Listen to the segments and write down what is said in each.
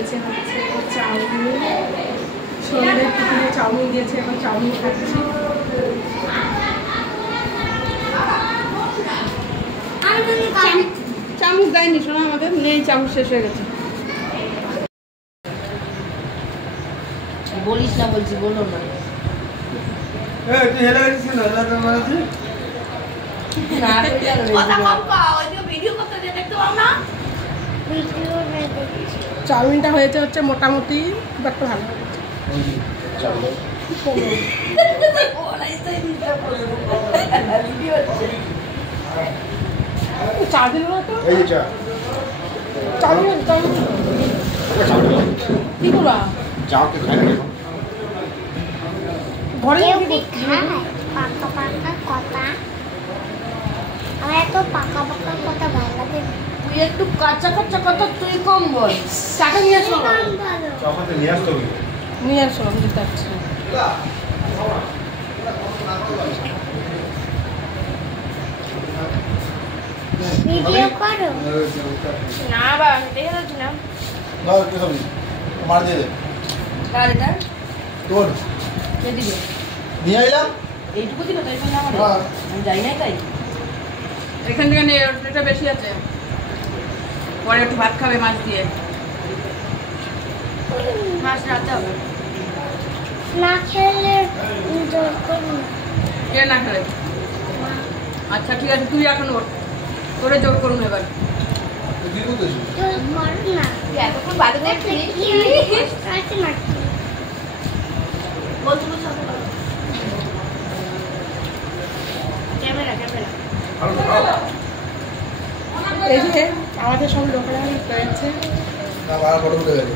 দিয়েছে হচ্ছে চাউমিন, সন্ধ্যের টিফিনে চাউমিন দিয়েছে, এখন চাউমিন খাচ্ছি। চামচ দেয়নি শোনা, আমাদের নেই, চামচ শেষ হয়ে গেছে। বলিস না, বলছি বলো না। চাউমিনটা হয়েছে হচ্ছে মোটামুটি, বাট ভালো চা দিল না তো, চাউমিন কি বলা ঘরে পাকা পাকা কথা, আমার এত পাকা পাকা কথা ভালো লাগে। তুই একটু কাঁচা কাঁচা কথা তুই কম বল। চাটা নিয়ে আসো, নিয়ে আসো, আমি দিতে পারছি। ভিডিও করো না বাবা, দেখে যাচ্ছিলাম। মার দিয়ে দে। কার এটা? তোর এদিকে নিয়ে এলাম। এইটুকু দিল তাই বললাম আমার। হ্যাঁ। আমি যাই নাই তাই। এখান থেকে নিয়ে, এটা বেশি আছে, পরে একটু ভাত খাবে মাছ দিয়ে। মাছ রাতে হবে। না খেলে জোর করুন কে না খেলে? আচ্ছা ঠিক আছে, তুই এখন ওর, তোরে জোর করুন এবার। কি করতেছিস? জোর করুন না, এতক্ষণ বাদে দেখছি কাটে না বলছি বলছি ক্যামেরা ক্যামেরা। এই যে আমাদের সব লোকেরা রয়েছে, না বাড়া ফটো উঠে গেছে।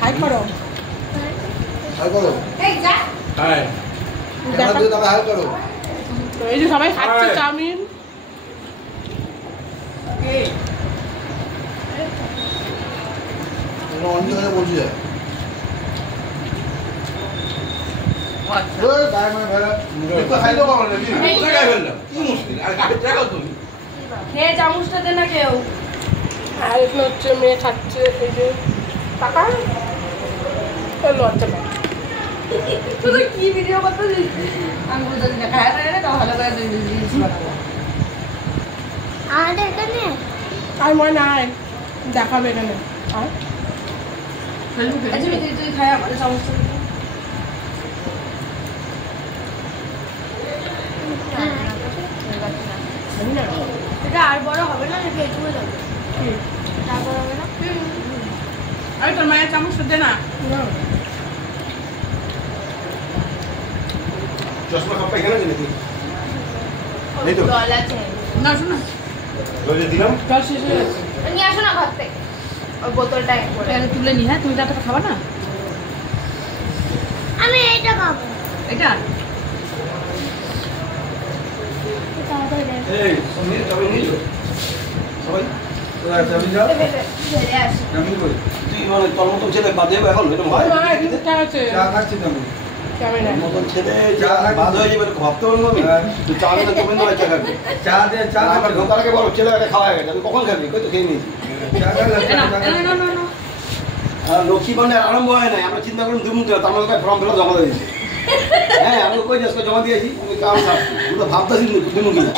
হাই করো, হাই করো। এই যা। হাই। ক্যামেরা দিয়ে তবে হাই করো। তো এই যে সবাই খাচ্ছে চাউমিন। এটা অন্য জায়গায় বসে যায়। ওই গায়ে মানে ভেড়া। একটু খাই দাও আমার নাকি? জায়গায় ফেললাম। কি মুশকিল? আর গাড়ির জায়গা তুমি। খেয়ে চামচটা দে না কেউ। আর এখানে হচ্ছে মেয়ে খাচ্ছে, এই যে টাকা লজ্জা পায়। তুই কি ভিডিও করতেছিস? আমি বুঝতে না খায় না তো ভালো করে রিলস বানাবো। আমাদের এখানে আর মনে নাই দেখাবে এখানে। আর আচ্ছা তুই তুই খায় আমাদের চামচটা দে। এটা আর বড় হবে না নাকি এটুকু যাবে? তারপর হবে না? আরে তোর মায়ের চামচটা দে না। চশমা কাপটা এখানে দিলে তুই। এই তো। জল আছে। না শোনো, রোজে দিলাম। জল শেষ হয়ে যাচ্ছে। নিয়ে আসো না ঘর থেকে ওই বোতলটা করে। এটা তুলে নি। হ্যাঁ, তুমি তো একটা খাবা না? আমি এটা খাবো। এটা এই সমীর তবে নিলো সবাই তোরা যাবি যা ফেলে আসি। আমি কই তুই মানে তোর মতন ছেলে বাদ দেবে এখন এটা হয় না, কিন্তু কে আছে? চা খাচ্ছি তুমি ক্যামেরা তোর মতন ছেলে চা বাদ হয়ে যাবে এটা ভাবতে পারবো আমি তুই চা না তুমি না চা খাবি চা দে চা আমার ঘন্টার আগে বলো ছেলে এটা খাওয়া গেছে আমি কখন খাবি কই তো খেয়ে নিয়েছি চা খা না না না, আর লক্ষ্মী ভান্ডার আরম্ভ হয় নাই আমরা চিন্তা করলাম দুমুন তার মানে ফর্ম ফিল জমা দিয়েছি হ্যাঁ আমি কই জমা দিয়েছি আমি কাম দুটো ভাবতেছি দুমুন কিনা